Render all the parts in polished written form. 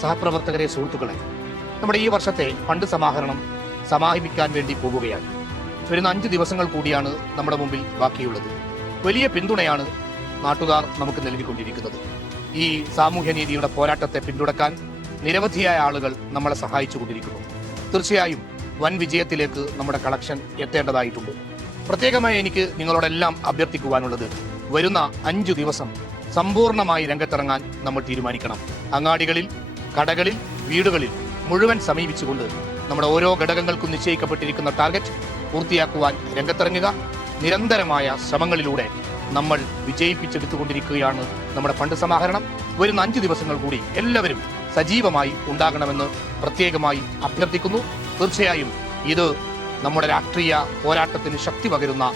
സഹപ്രവർത്തകരെ, സുഹൃത്തുക്കളെ, നമ്മുടെ ഈ വർഷത്തെ ഫണ്ട് സമാഹരണം സമാഹരിക്കാൻ വേണ്ടി പോകുകയാണ്. വരുന്ന 5 ദിവസങ്ങൾ കൂടിയാണ് നമ്മുടെ മുമ്പിൽ ബാക്കിയുള്ളത്. വലിയ പിന്തുണയാണ് നാട്ടുകാർ നമുക്ക് നൽകിക്കൊണ്ടിരിക്കുന്നത്. ഈ സാമൂഹ്യനീതിയുടെ പോരാട്ടത്തെ പിന്തുണക്കാൻ നിരവധിയായ ആളുകൾ നമ്മളെ സഹായിച്ചുകൊണ്ടിരിക്കുന്നു. തീർച്ചയായും വൻ വിജയത്തിലേക്ക് നമ്മുടെ കളക്ഷൻ എത്തേണ്ടതായിട്ടുണ്ട്. പ്രത്യേകമായി എനിക്ക് നിങ്ങളോടെല്ലാം അഭ്യർത്ഥിക്കുവാനുള്ളത്, വരുന്ന 5 ദിവസം സമ്പൂർണ്ണമായി രംഗത്തിറങ്ങാൻ നമ്മൾ തീരുമാനിക്കണം. അങ്ങാടികളിൽ, കടകളിൽ, വീടുകളിൽ മുഴുവൻ സമീപിച്ചുകൊണ്ട് നമ്മുടെ ഓരോ ഘടകങ്ങൾക്കും നിശ്ചയിക്കപ്പെട്ടിരിക്കുന്ന ടാർഗറ്റ് പൂർത്തിയാക്കുവാൻ രംഗത്തിറങ്ങുക. നിരന്തരമായ ശ്രമങ്ങളിലൂടെ നമ്മൾ വിജയിപ്പിച്ചെടുത്തുകൊണ്ടിരിക്കുകയാണ് നമ്മുടെ ഫണ്ട് സമാഹരണം. വരുന്ന 5 ദിവസങ്ങൾ കൂടി എല്ലാവരും സജീവമായി ഉണ്ടാകണമെന്ന് പ്രത്യേകമായി അഭ്യർത്ഥിക്കുന്നു. തീർച്ചയായും ഇത് നമ്മുടെ രാഷ്ട്രീയ പോരാട്ടത്തിന് ശക്തി പകരുന്ന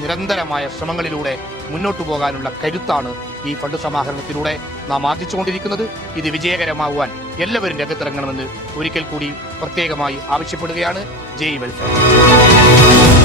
നിരന്തരമായ ശ്രമങ്ങളിലൂടെ മുന്നോട്ടു പോകാനുള്ള കരുത്താണ് ഈ ഫണ്ട് സമാഹരണത്തിലൂടെ നാം ആർജിച്ചുകൊണ്ടിരിക്കുന്നത്. ഇത് വിജയകരമാകുവാൻ എല്ലാവരും രംഗത്തിറങ്ങണമെന്ന് ഒരിക്കൽ കൂടി പ്രത്യേകമായി ആവശ്യപ്പെടുകയാണ്. ജയ് വെൽഫെയർ.